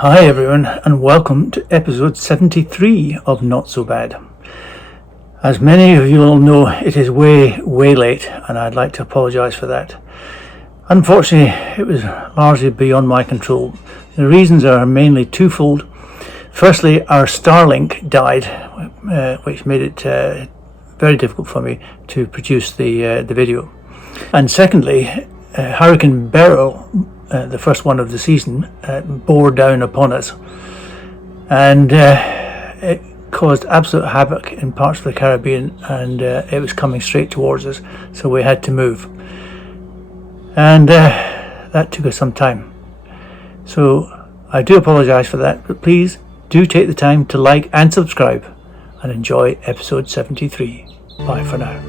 Hi everyone, and welcome to episode 73 of Not So Bad. As many of you all know, it is way late, and I'd like to apologise for that. Unfortunately, it was largely beyond my control. The reasons are mainly twofold. Firstly, our Starlink died, which made it very difficult for me to produce the video. And secondly, Hurricane Beryl, the first one of the season, bore down upon us, and it caused absolute havoc in parts of the Caribbean, and it was coming straight towards us, so we had to move, and that took us some time. So I do apologise for that, but please do take the time to like and subscribe and enjoy episode 73. Bye for now.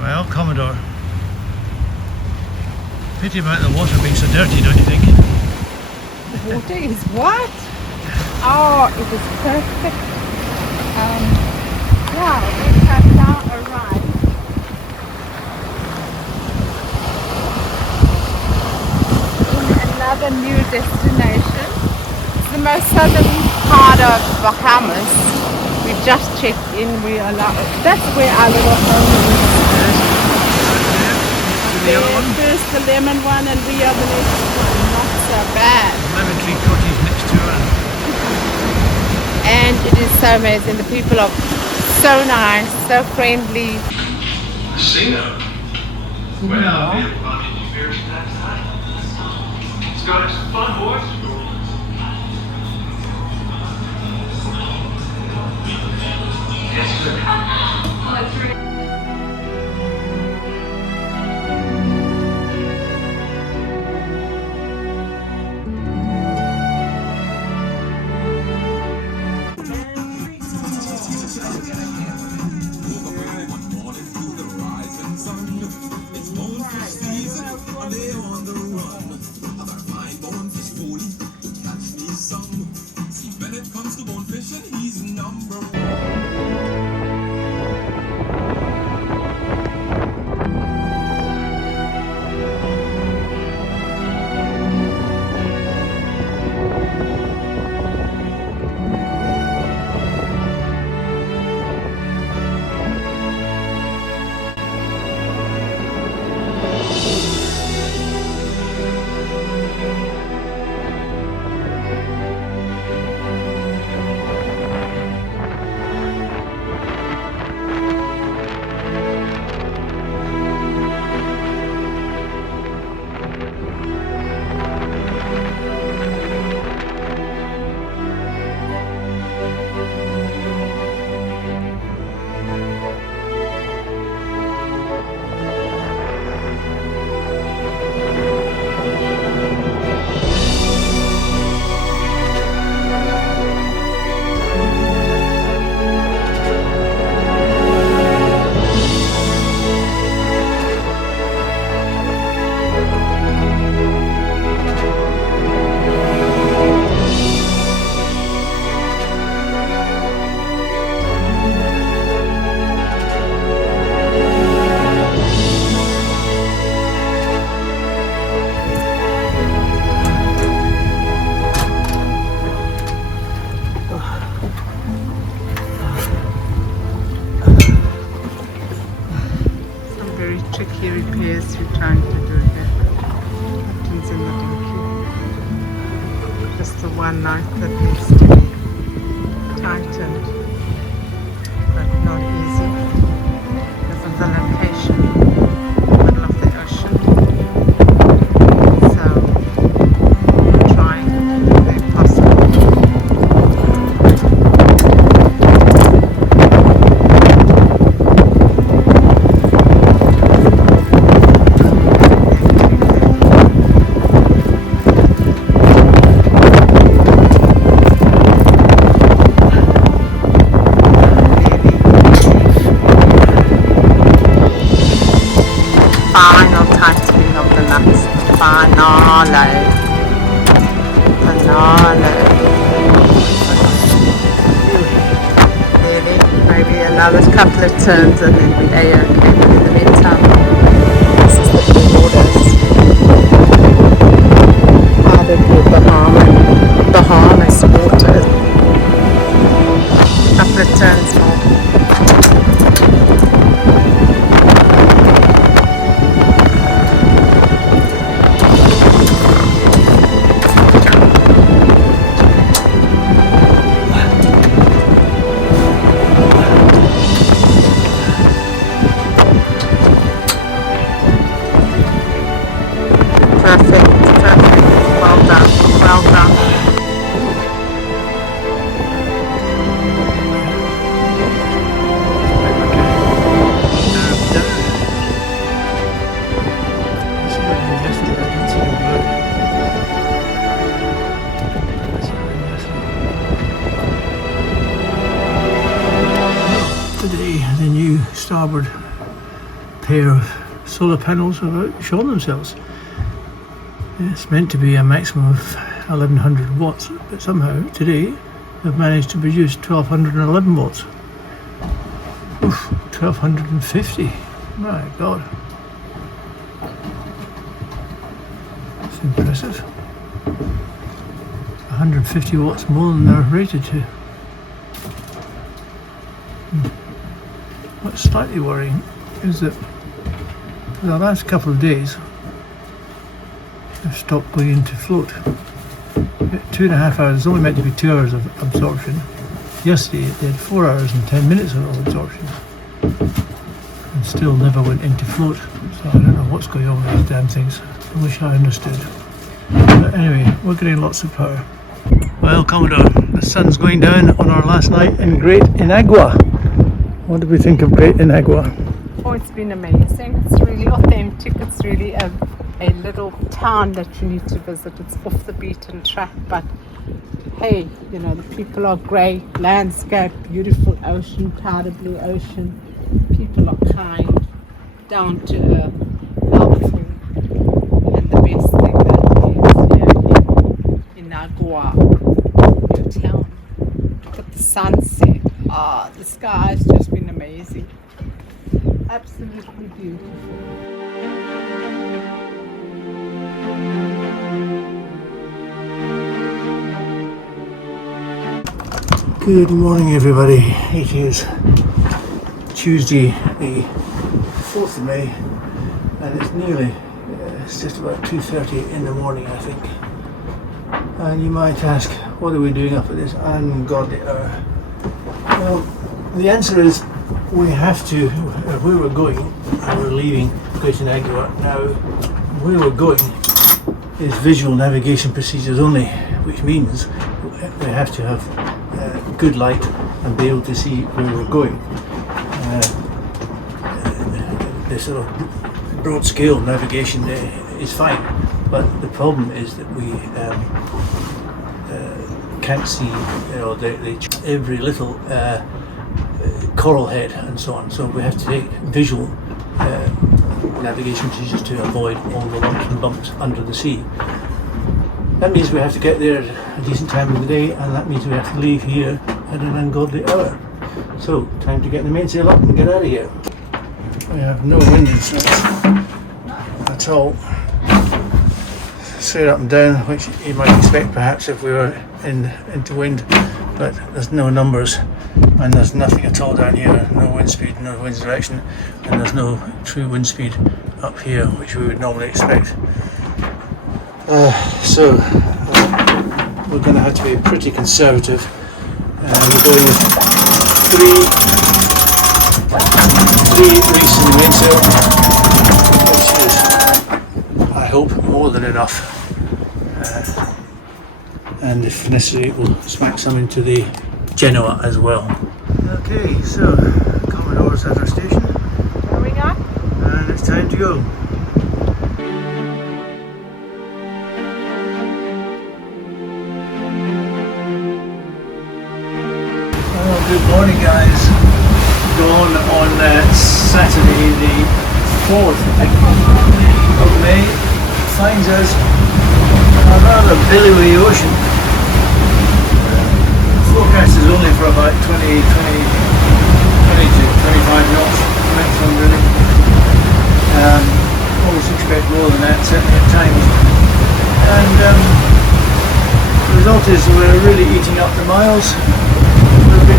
Well, Commodore, pity about the water being so dirty, don't you think? The water is what? Oh, it is perfect. Yeah, we have now arrived in another new destination. It's the most southern part of Bahamas. We just checked in. That's where our little home is. There's the lemon one, and we are the next one. Not so bad. Lemon tree cottage next to her. And it is so amazing. The people are so nice, so friendly. Casino? Well, we have a lot of experience that time. Let's go have some fun, boys. Yes, sir. Tricky repairs we're trying to do here. Acklins in the dinghy. Just the one night that needs to be tightened, but not easy because of the location, middle of the ocean. So we're trying the possible. final tightening of the nuts. Finale. Maybe another couple of turns and then we'd A-OK, but in the meantime, this is the borders out of the Bahamas waters. Couple of turns more. Perfect. Well done. Today, the new starboard pair of solar panels have shown themselves. It's meant to be a maximum of 1100 watts, but somehow today they've managed to produce 1211 watts. Oof, 1250. My God. It's impressive. 150 watts more than they're rated to. What's slightly worrying is that for the last couple of days they've stopped going into float. 2.5 hours, it's only meant to be 2 hours of absorption. Yesterday they had 4 hours and 10 minutes of absorption and still never went into float. So I don't know what's going on with these damn things. I wish I understood. But anyway, we're getting lots of power. Well, Commodore, the sun's going down on our last night in Great Inagua. What did we think of Great Inagua? Oh, it's been amazing. It's really authentic. It's really a little town that you need to visit. It's off the beaten track, but hey, you know, the people are great. Landscape, beautiful ocean, powder blue ocean. People are kind, down to earth, helpful. And the best thing that is here in Inagua, your town. Look at the sunset. The sky has just been amazing. Absolutely beautiful. Good morning, everybody. It is Tuesday, the 4th of May, and it's nearly, it's just about 2:30 in the morning, I think. And you might ask, what are we doing up at this ungodly hour? Well, the answer is we have to, where we're going, and we're leaving Great Inagua now, where we're going is visual navigation procedures only, which means we have to have good light and be able to see where we're going. The sort of broad scale navigation is fine, but the problem is that we can't see, every little coral head and so on. So we have to take visual navigation procedures to avoid all the lumps and bumps under the sea. That means we have to get there at a decent time of the day, and that means we have to leave here at an ungodly hour. So, time to get the mainsail up and get out of here. We have no wind in sight at all. Straight up and down, which you might expect perhaps if we were into wind, but there's no numbers and there's nothing at all down here. No wind speed, no wind direction, and there's no true wind speed up here, which we would normally expect. So we're going to have to be pretty conservative. We're going with three reefs in the mainsail, which is, I hope, more than enough. And if necessary, we'll smack some into the Genoa as well. Okay, so Commodore's at our station. Going up? And it's time to go. Well, good morning, guys. Dawn on Saturday, the 24th of May finds us on a rather billowy ocean. Forecast is only for about 20 to 25 knots maximum really. Always expect more than that, certainly at times. And the result is we're really eating up the miles. We've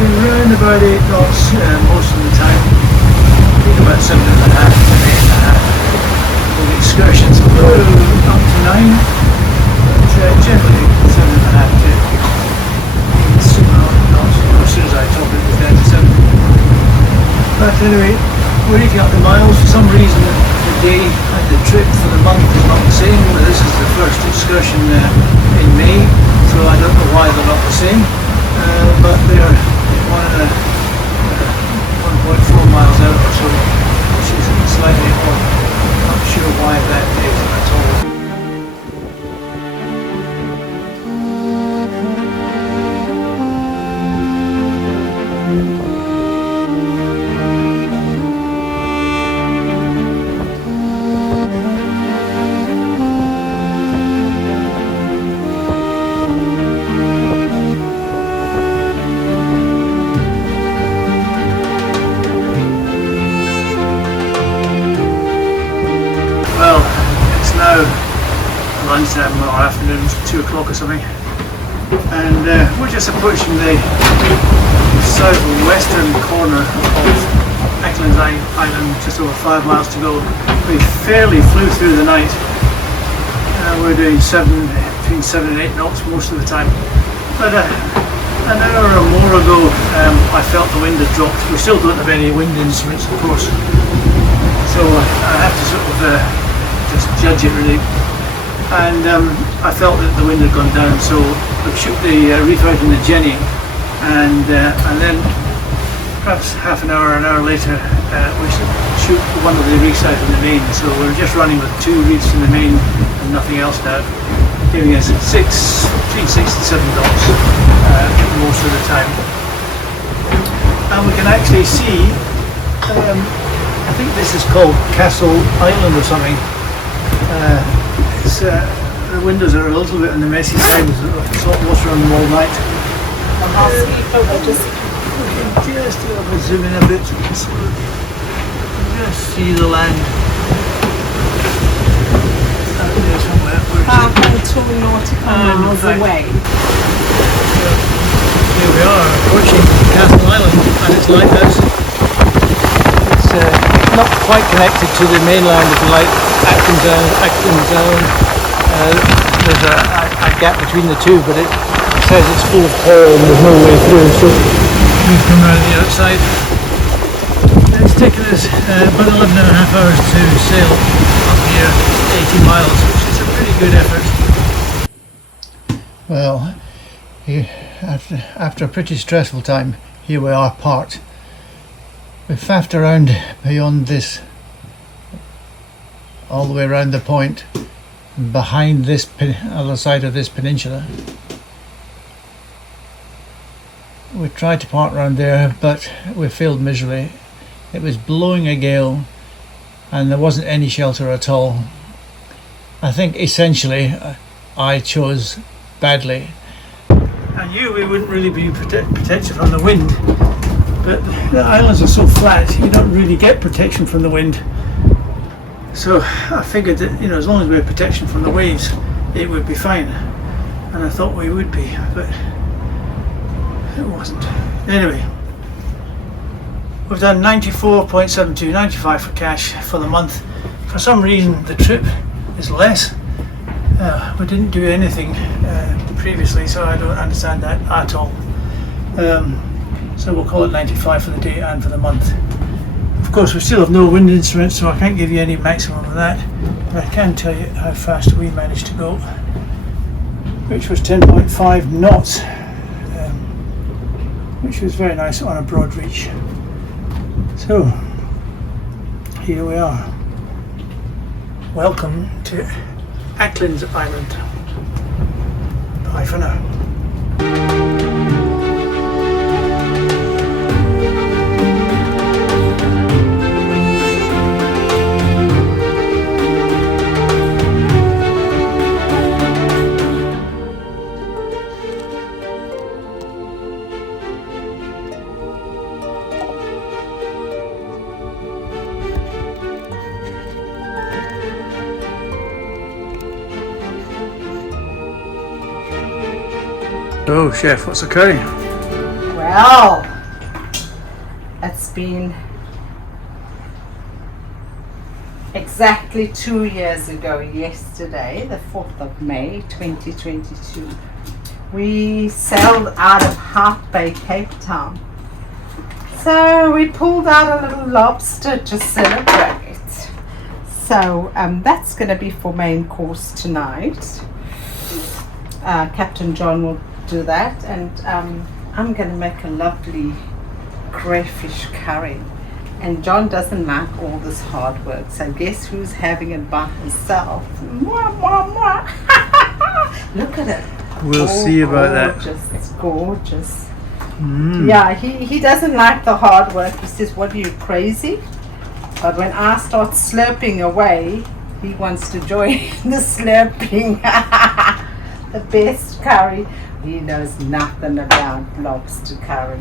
been round about 8 knots most of the time. I think about 7.5 to 8.5. With excursions up to 9. But generally 7.5 to 8 knots. As soon as I top it was down to 7. But anyway, we're eating up the miles. For some reason the day and the trip for the month is not the same. This is the first excursion in May, so I don't know why they're not the same. But they're 1.4 miles out or so, which is slightly odd. Not sure why that is at all. Lunchtime or afternoon, 2 o'clock or something, and we're just approaching the southwestern corner of Acklins Island, just over 5 miles to go. We fairly flew through the night. We're doing between 7 and 8 knots most of the time, but an hour or more ago I felt the wind had dropped. We still don't have any wind instruments, of course, so I have to sort of just judge it really. And I felt that the wind had gone down, so we shook the reef out in the jenny, and then perhaps half an hour later we shook one of the reefs out in the main. So we're just running with 2 reefs in the main and nothing else now, giving us between 6 and 7 knots most of the time. And we can actually see, I think this is called Castle Island or something. The windows are a little bit on the messy side with salt water on them all night. Just zoom in a bit, just see the land. Out there somewhere. 5.2 nautical miles away. Here we are approaching Castle Island and its lighthouse. It's not quite connected to the mainland, if you like, Acklins Island. There's a gap between the two, but it says it's full of coral and there's no way through, so we've come around the outside. It's taken us about 11.5 hours to sail up here, 80 miles, which is a pretty good effort. Well, after a pretty stressful time, here we are parked. We've faffed around beyond this, all the way around the point, behind this other side of this peninsula. We tried to park around there, but we failed miserably. It was blowing a gale and there wasn't any shelter at all. I think essentially I chose badly. I knew we wouldn't really be protected from the wind, but the islands are so flat you don't really get protection from the wind. So I figured that, as long as we had protection from the waves, it would be fine. And I thought we would be, but it wasn't. Anyway, we've done 94.72, 95 for cash for the month. For some reason the trip is less. We didn't do anything previously, so I don't understand that at all. So we'll call it 95 for the day and for the month. Of course, we still have no wind instruments, so I can't give you any maximum of that, but I can tell you how fast we managed to go, which was 10.5 knots, which was very nice on a broad reach. So here we are. Welcome to Acklins Island. Bye for now. So, Chef, what's the curry? Well, it's been exactly 2 years ago yesterday, the 4th of May 2022. We sailed out of Hout Bay, Cape Town. So we pulled out a little lobster to celebrate. So that's going to be for main course tonight. Captain John will do that, and I'm going to make a lovely crayfish curry. And John doesn't like all this hard work, so guess who's having it by himself? Mwah, mwah, mwah. Look at it. We'll see about that. It's gorgeous. Yeah, he doesn't like the hard work. He says, what are you, crazy? But when I start slurping away, he wants to join the slurping. The best curry. He knows nothing about lobster curry.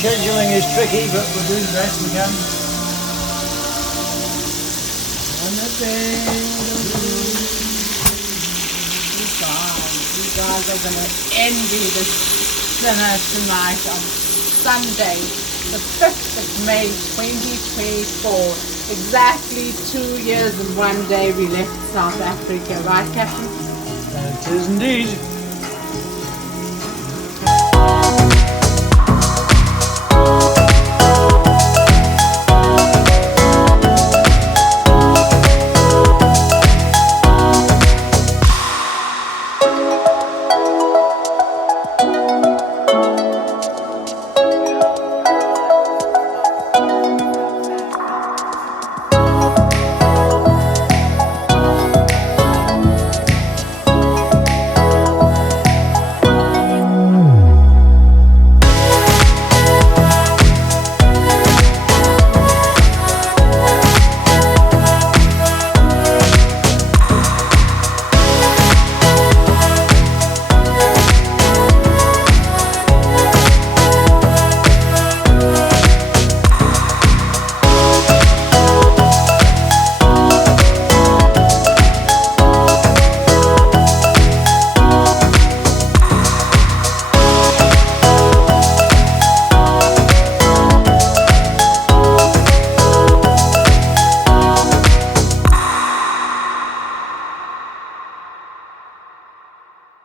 Scheduling is tricky, but we'll do the best we can. You guys are going to envy this dinner tonight on Sunday, the 5th of May 2024. Exactly 2 years and 1 day we left South Africa, right, Captain? It is indeed.